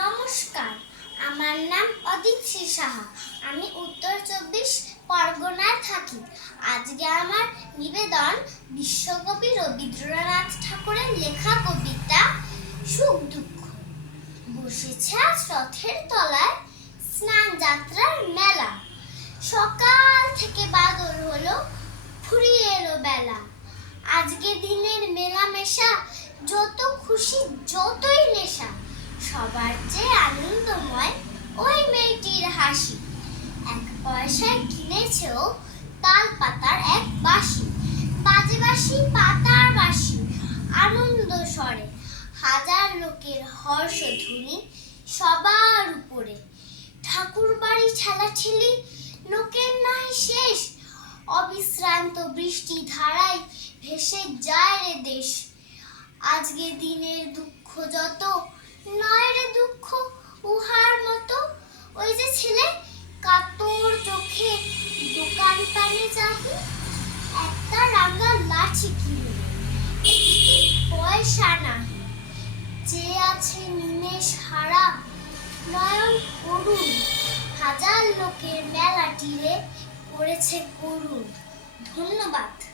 নমস্কার, আমার নাম অদিতি সাহা। আমি উত্তর 24 পরগনায় থাকি। আজকে আমার নিবেদন বিশ্বকবি রবীন্দ্রনাথ ঠাকুরের লেখা কবিতা সুখ দুঃখ। বসেছে আজ রথের তলায় স্নান যাত্রার মেলা। সকাল থেকে বাদল হলো, ফুরিয়ে এলো বেলা। আজকে দিনের মেলামেশা, যত খুশি যতই নেশা। সবার চেয়ে আনন্দময় ওই মেয়েটির হাসি। এক পয়সায় কিনেছেও তাল পাতার এক বাঁশি। বাজে বাঁশি পাতার বাঁশি, আনন্দ স্বরে। হাজার লোকের হর্ষধ্বনি সবার উপরে। ঠাকুর বাড়ি ঠেলাঠেলি, লোকের নাই শেষ। অবিশ্রান্ত বৃষ্টি ধারায় ভেসে যায় রে দেশ। আজকে দিনের দুঃখ যত, নয় রে দুঃখ উহার মতো। ওই যে ছেলে কাতর চোখে দোকান পানে চাহি, একটা রাঙা লাঠি কিনে একটি পয়সা নাহি। যে আছে নিমেষ হারা, নয়ন করুণ। হাজার লোকের মেলাটিরে করেছে করুণ। ধন্যবাদ।